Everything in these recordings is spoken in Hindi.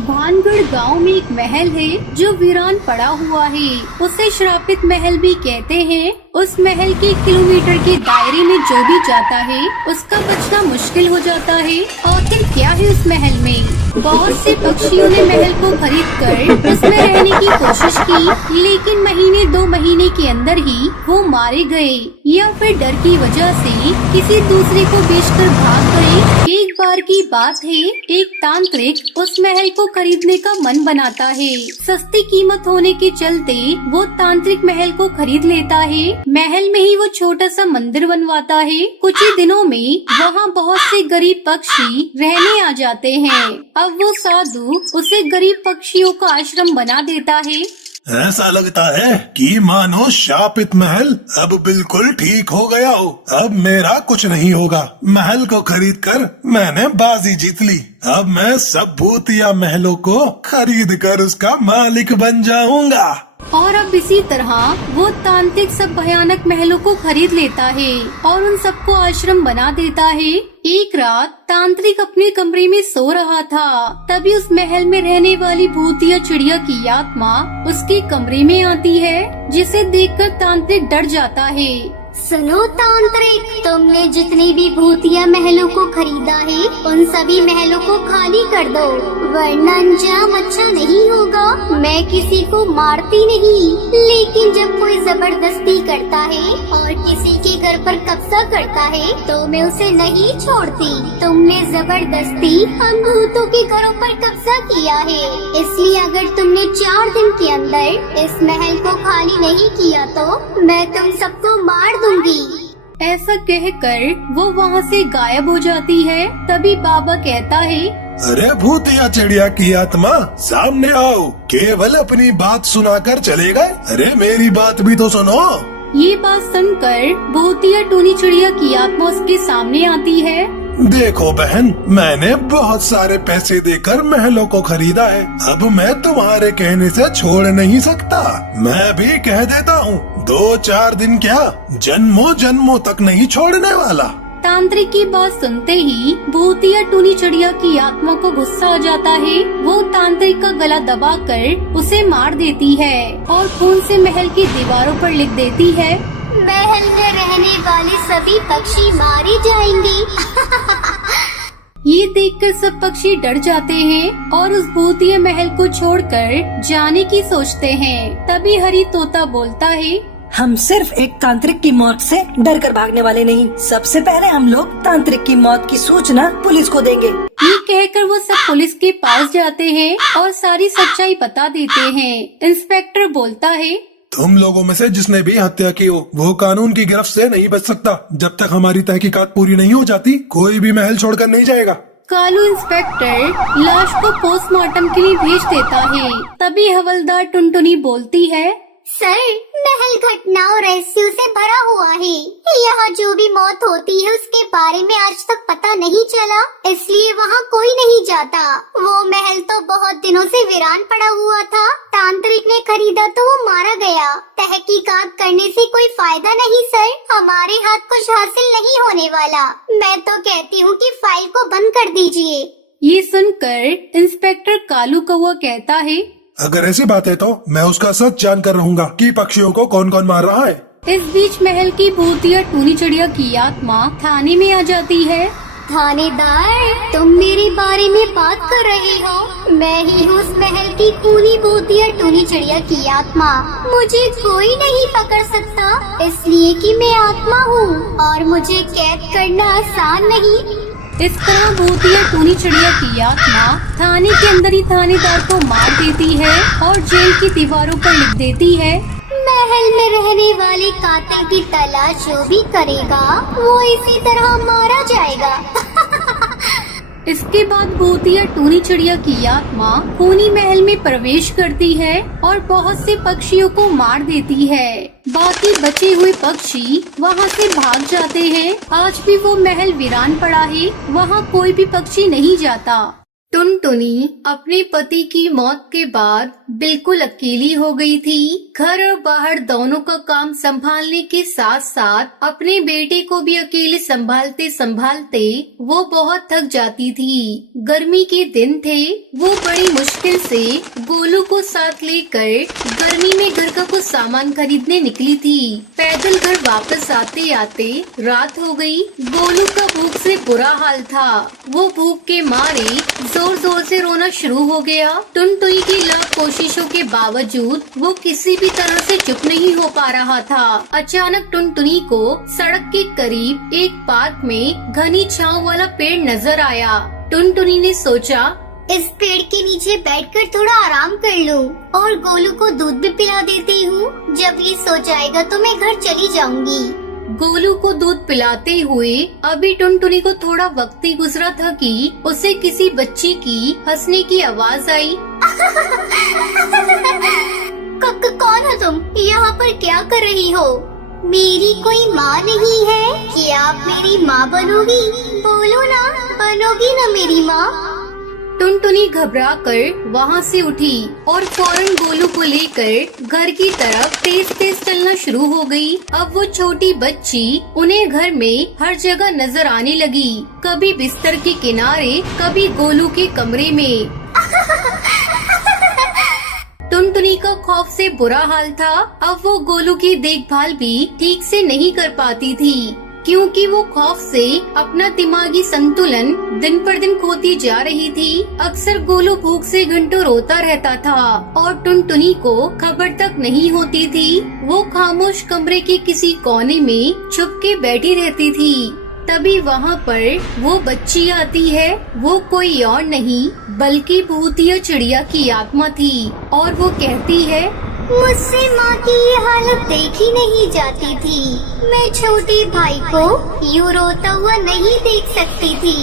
भानगढ़ गांव में एक महल है जो वीरान पड़ा हुआ है। उसे श्रापित महल भी कहते हैं। उस महल के किलोमीटर के दायरे में जो भी जाता है उसका बचना मुश्किल हो जाता है। आखिर क्या है उस महल में? बहुत से पक्षियों ने महल को खरीदकर उसमें रहने की कोशिश की, लेकिन महीने 2 महीने के अंदर ही वो मारे गए, या फिर डर की वजह से किसी दूसरे को बेचकर भाग गए। एक बार की बात है, एक तांत्रिक उस महल को खरीदने का मन बनाता है। सस्ती कीमत होने के चलते वो तांत्रिक महल को खरीद लेता है। महल में ही वो छोटा सा मंदिर बनवाता है। कुछ ही दिनों में वहाँ बहुत से गरीब पक्षी रहने आ जाते हैं। अब वो साधु उसे गरीब पक्षियों का आश्रम बना देता है। ऐसा लगता है कि मानो शापित महल अब बिल्कुल ठीक हो गया हो। अब मेरा कुछ नहीं होगा। महल को खरीदकर मैंने बाजी जीत ली। अब मैं सब भूतिया महलों को खरीद कर उसका मालिक बन जाऊंगा। और अब इसी तरह वो तांत्रिक सब भयानक महलों को खरीद लेता है और उन सबको आश्रम बना देता है। एक रात तांत्रिक अपने कमरे में सो रहा था, तभी उस महल में रहने वाली भूतिया चिड़िया की आत्मा उसके कमरे में आती है, जिसे देखकर तांत्रिक डर जाता है। सुनो तांत्रिक, तुमने जितने भी भूतिया महलों को खरीदा है उन सभी महलों को खाली कर दो, वरना अंजाम अच्छा नहीं होगा। मैं किसी को मारती नहीं, लेकिन जब कोई जबरदस्ती करता है और किसी के घर पर कब्जा करता है तो मैं उसे नहीं छोड़ती। तुमने जबरदस्ती हम भूतों के घरों पर कब्जा किया है, इसलिए अगर तुमने 4 दिन के अंदर इस महल को खाली नहीं किया तो मैं तुम सबको मार दूंगी। ऐसा कहकर वो वहाँ से गायब हो जाती है। तभी बाबा कहता है, अरे भूतिया चिड़िया की आत्मा, सामने आओ। केवल अपनी बात सुनाकर चले गए? अरे मेरी बात भी तो सुनो। ये बात सुनकर भूतिया टूनी चिड़िया की आत्मा उसके सामने आती है। देखो बहन, मैंने बहुत सारे पैसे देकर महलों को खरीदा है। अब मैं तुम्हारे कहने से छोड़ नहीं सकता। मैं भी कह देता हूँ, 2-4 दिन क्या, जन्मों जन्मों तक नहीं छोड़ने वाला। तांत्रिक की बात सुनते ही भूतिया टूनी चिड़िया की आत्मा को गुस्सा आ जाता है। वो तांत्रिक का गला दबाकर उसे मार देती है और खून से महल की दीवारों पर लिख देती है, महल में रहने वाले सभी पक्षी मारे जाएंगे। ये देखकर सब पक्षी डर जाते हैं और उस भूतिया महल को छोड़कर जाने की सोचते हैं। तभी हरी तोता बोलता है, हम सिर्फ एक तांत्रिक की मौत से डर कर भागने वाले नहीं। सबसे पहले हम लोग तांत्रिक की मौत की सूचना पुलिस को देंगे। ये कहकर वो सब पुलिस के पास जाते हैं और सारी सच्चाई बता देते हैं। इंस्पेक्टर बोलता है, तुम लोगों में से जिसने भी हत्या की हो वो कानून की गिरफ्त से नहीं बच सकता। जब तक हमारी तहकीकात पूरी नहीं हो जाती कोई भी महल छोड़कर नहीं जाएगा। कालू इंस्पेक्टर लाश को पोस्टमार्टम के लिए भेज देता है। तभी हवलदार टुनटुनी बोलती है, सर, महल घटनाओं रहस्यों से भरा हुआ है। यहाँ जो भी मौत होती है उसके बारे में आज तक पता नहीं चला, इसलिए वहाँ कोई नहीं जाता। वो महल तो बहुत दिनों से वीरान पड़ा हुआ था। तांत्रिक ने खरीदा तो वो मारा गया। तहकीकात करने से कोई फायदा नहीं सर, हमारे हाथ कुछ हासिल नहीं होने वाला। मैं तो कहती हूँ कि फाइल को बंद कर दीजिए। ये सुनकर इंस्पेक्टर कालू कौवा कहता है, अगर ऐसी बात है तो मैं उसका सच जानकर रहूंगा कि पक्षियों को कौन कौन मार रहा है। इस बीच महल की भूतिया टूनी चिड़िया की आत्मा थाने में आ जाती है। थानेदार, तुम मेरे बारे में बात कर रहे हो? मैं ही हूँ उस महल की खूनी भूतिया टूनी चिड़िया की आत्मा। मुझे कोई नहीं पकड़ सकता, इसलिए कि मैं आत्मा हूँ और मुझे कैद करना आसान नहीं। इस तरह भूतिया टूनी चिड़िया की आत्मा थाने के अंदर ही थानेदार को मार देती है और जेल की दीवारों पर लिख देती है, महल में रहने वाले कातिल की तलाश जो भी करेगा वो इसी तरह मारा जाएगा। इसके बाद भूतिया टूनी चिड़िया की आत्मा खूनी महल में प्रवेश करती है और बहुत से पक्षियों को मार देती है। बाकी बचे हुए पक्षी वहाँ से भाग जाते हैं। आज भी वो महल वीरान पड़ा है, वहाँ कोई भी पक्षी नहीं जाता। टुनटुनी अपने पति की मौत के बाद बिल्कुल अकेली हो गई थी। घर और बाहर दोनों का काम संभालने के साथ साथ अपने बेटे को भी अकेले संभालते संभालते वो बहुत थक जाती थी। गर्मी के दिन थे। वो बड़ी मुश्किल से गोलू को साथ लेकर गर्मी में घर का कुछ सामान खरीदने निकली थी। पैदल घर वापस आते आते रात हो गई। गोलू का भूख से बुरा हाल था। वो भूख के मारे जोर जोर से रोना शुरू हो गया। टुनटुनी की लाख कोशिशों के बावजूद वो किसी भी तरह से चुप नहीं हो पा रहा था। अचानक टुनटुनी को सड़क के करीब एक पार्क में घनी छांव वाला पेड़ नजर आया। टुनटुनी ने सोचा, इस पेड़ के नीचे बैठकर थोड़ा आराम कर लूं और गोलू को दूध भी पिला देती हूँ। जब ये सो जाएगा तो मैं घर चली जाऊंगी। गोलू को दूध पिलाते हुए अभी टुनटुनी को थोड़ा वक्त ही गुजरा था कि उसे किसी बच्ची की हंसने की आवाज आई। कौन हो तुम? यहाँ पर क्या कर रही हो? मेरी कोई माँ नहीं है? क्या आप मेरी माँ बनोगी? बोलो ना, बनोगी ना मेरी माँ? टुनटुनी घबराकर वहाँ से उठी और फौरन गोलू को लेकर घर की तरफ तेज तेज चलना शुरू हो गई। अब वो छोटी बच्ची उन्हें घर में हर जगह नजर आने लगी। कभी बिस्तर के किनारे, कभी गोलू के कमरे में। टुनटुनी का खौफ से बुरा हाल था। अब वो गोलू की देखभाल भी ठीक से नहीं कर पाती थी, क्योंकि वो खौफ से अपना दिमागी संतुलन दिन पर दिन खोती जा रही थी। अक्सर गोलू भूख से घंटों रोता रहता था और टुनटुनी को खबर तक नहीं होती थी। वो खामोश कमरे के किसी कोने में छुप के बैठी रहती थी। तभी वहाँ पर वो बच्ची आती है। वो कोई और नहीं बल्कि भूतिया चिड़िया की आत्मा थी और वो कहती है, मुझसे माँ की ये हालत देखी नहीं जाती थी। मैं छोटे भाई को यूँ रोता हुआ नहीं देख सकती थी,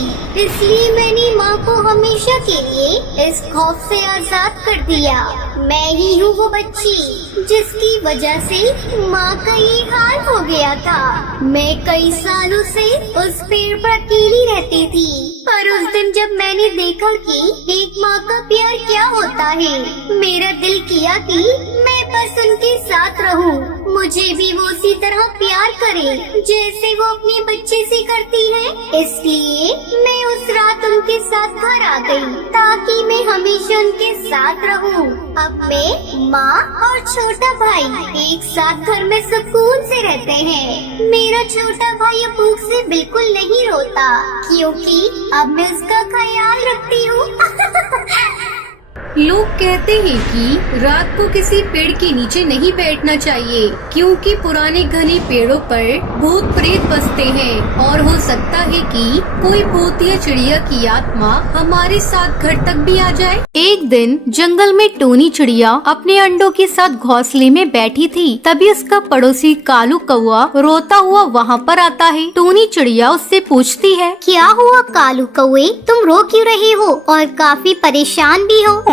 इसलिए मैंने माँ को हमेशा के लिए इस खौफ से आजाद कर दिया। मैं ही हूँ वो बच्ची जिसकी वजह से माँ का ये हाल हो गया था। मैं कई सालों से उस पेड़ पर अकेली रहती थी, पर उस दिन जब मैंने देखा कि एक माँ का प्यार क्या होता है, मेरा दिल किया कि मैं बस उनके साथ रहूं। मुझे भी वो उसी तरह प्यार करे जैसे वो अपने बच्चे से करती है। इसलिए मैं उस रात उनके साथ घर आ गई ताकि मैं हमेशा उनके साथ रहूं। अब मैं, माँ और छोटा भाई एक साथ घर में सुकून से रहते हैं। मेरा छोटा भाई अब भूख से बिल्कुल नहीं रोता, क्योंकि अब मैं उसका ख्याल रखती हूँ। लोग कहते हैं कि रात को किसी पेड़ के नीचे नहीं बैठना चाहिए, क्योंकि पुराने घने पेड़ों पर भूत प्रेत बसते हैं और हो सकता है कि कोई भूतिया चिड़िया की आत्मा हमारे साथ घर तक भी आ जाए। एक दिन जंगल में टोनी चिड़िया अपने अंडों के साथ घोंसले में बैठी थी। तभी उसका पड़ोसी कालू कौआ रोता हुआ वहाँ पर आता है। टोनी चिड़िया उससे पूछती है, क्या हुआ कालू कौए, तुम रो क्यों रहे हो और काफी परेशान भी हो?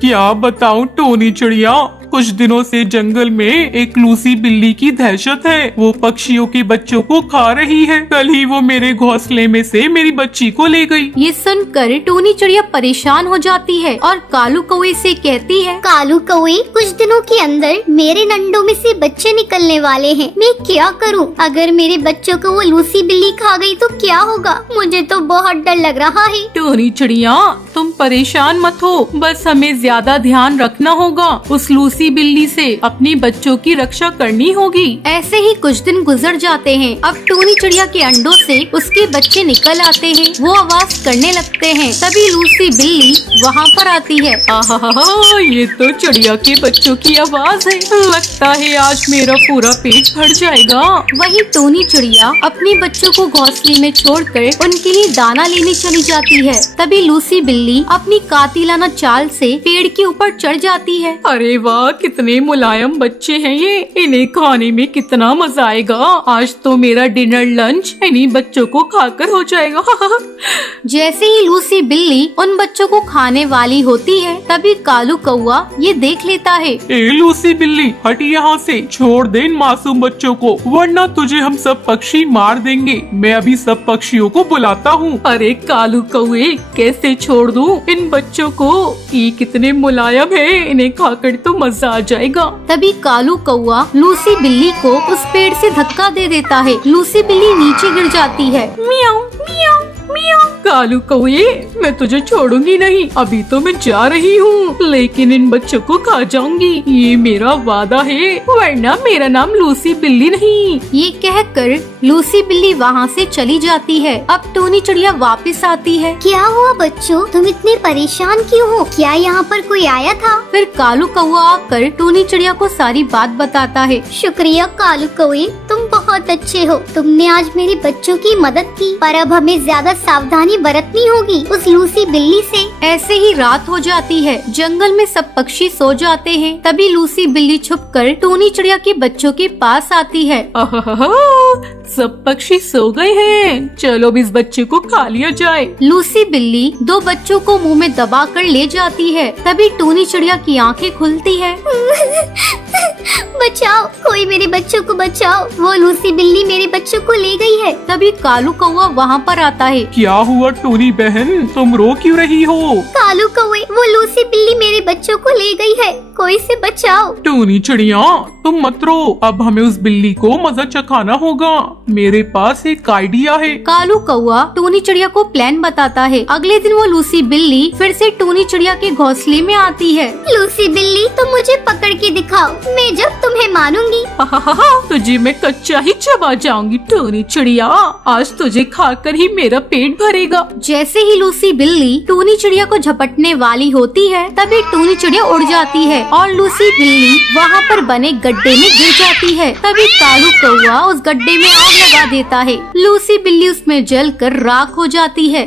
क्या बताऊं टोनी चिड़िया, कुछ दिनों से जंगल में एक लूसी बिल्ली की दहशत है। वो पक्षियों के बच्चों को खा रही है। कल ही वो मेरे घोंसले में से मेरी बच्ची को ले गई। ये सुनकर टोनी चिड़िया परेशान हो जाती है और कालू कौए से कहती है, कालू कौए, कुछ दिनों के अंदर मेरे नंडों में से बच्चे निकलने वाले हैं। मैं क्या करूं? अगर मेरे बच्चों को वो लूसी बिल्ली खा गई तो क्या होगा? मुझे तो बहुत डर लग रहा है। टोनी चिड़िया, तुम परेशान मत हो, बस हमें ज्यादा ध्यान रखना होगा। उस लूसी बिल्ली से अपने बच्चों की रक्षा करनी होगी। ऐसे ही कुछ दिन गुजर जाते हैं। अब टोनी चिड़िया के अंडों से उसके बच्चे निकल आते हैं। वो आवाज करने लगते हैं। तभी लूसी बिल्ली वहाँ पर आती है। आहा, ये तो चिड़िया के बच्चों की आवाज है। लगता है आज मेरा पूरा पेट भर जाएगा। वही टोनी चिड़िया अपने बच्चों को घोंसले में छोड़कर उनके लिए दाना लेने चली जाती है। तभी लूसी बिल्ली अपनी कातिलाना चाल से पेड़ के ऊपर चढ़ जाती है। अरे वाह, कितने मुलायम बच्चे हैं ये, इन्हें खाने में कितना मजा आएगा। आज तो मेरा डिनर लंच इन्हीं बच्चों को खाकर हो जाएगा। जैसे ही लूसी बिल्ली उन बच्चों को खाने वाली होती है, तभी कालू कौआ ये देख लेता है। ए लूसी बिल्ली, हट यहाँ से, छोड़ दे इन मासूम बच्चों को, वरना तुझे हम सब पक्षी मार देंगे। मैं अभी सब पक्षियों को बुलाता हूँ। अरे कालू कौए, कैसे छोड़ दूँ इन बच्चों को, ये कितने मुलायम है, इन्हें खाकर तो मजा आ जाएगा। तभी कालू कौआ लूसी बिल्ली को उस पेड़ से धक्का दे देता है। लूसी बिल्ली नीचे गिर जाती है। मियाऊ मियाऊ मियाऊ। कालू कौए, मैं तुझे छोड़ूंगी नहीं, अभी तो मैं जा रही हूँ, लेकिन इन बच्चों को खा जाऊंगी, ये मेरा वादा है, वरना मेरा नाम लूसी बिल्ली नहीं। ये कहकर लूसी बिल्ली वहाँ से चली जाती है। अब टोनी चिड़िया वापस आती है। क्या हुआ बच्चों, तुम इतने परेशान क्यों हो? क्या यहाँ पर कोई आया था? फिर कालू कौआ आकर टोनी चिड़िया को सारी बात बताता है। शुक्रिया कालू कौए, तुम बहुत अच्छे हो। तुमने आज मेरे बच्चों की मदद की, पर अब हमें ज्यादा सावधानी बरतनी होगी उस लूसी बिल्ली से। ऐसे ही रात हो जाती है। जंगल में सब पक्षी सो जाते हैं। तभी लूसी बिल्ली छुपकर टोनी चिड़िया के बच्चों के पास आती है। सब पक्षी सो गए हैं, चलो अब इस बच्चे को खा लिया जाए। लूसी बिल्ली दो बच्चों को मुंह में दबा कर ले जाती है। तभी टोनी चिड़िया की आंखें खुलती है। बचाओ, कोई मेरे बच्चों को बचाओ, वो लूसी बिल्ली मेरे बच्चों को ले गई है। तभी कालू कौआ वहाँ पर आता है। क्या हुआ टोनी बहन, तुम रो क्यों रही हो? कालू कौए, वो लूसी बिल्ली मेरे बच्चों को ले गई है, कोई से बचाओ। टोनी चिड़िया, तुम मत रो, अब हमें उस बिल्ली को मजा चखाना होगा। मेरे पास एक आइडिया है। कालू कौआ टोनी चिड़िया को प्लान बताता है। अगले दिन वो लूसी बिल्ली फिर से टोनी चिड़िया के घोंसले में आती है। लूसी बिल्ली, तुम मुझे पकड़ के दिखाओ, मैं जब तुम्हें मानूंगी। तुझे मैं कच्चा ही चबा जाऊंगी टोनी चिड़िया, आज तुझे खाकर ही मेरा पेट भरेगा। जैसे ही लूसी बिल्ली टोनी चिड़िया को झपटने वाली होती है, तभी टोनी चिड़िया उड़ जाती है और लूसी बिल्ली वहाँ पर बने गड्ढे में गिर जाती है। तभी कालू कौआ उस गड्ढे में आग लगा देता है। लूसी बिल्ली उसमें जलकर राख हो जाती है।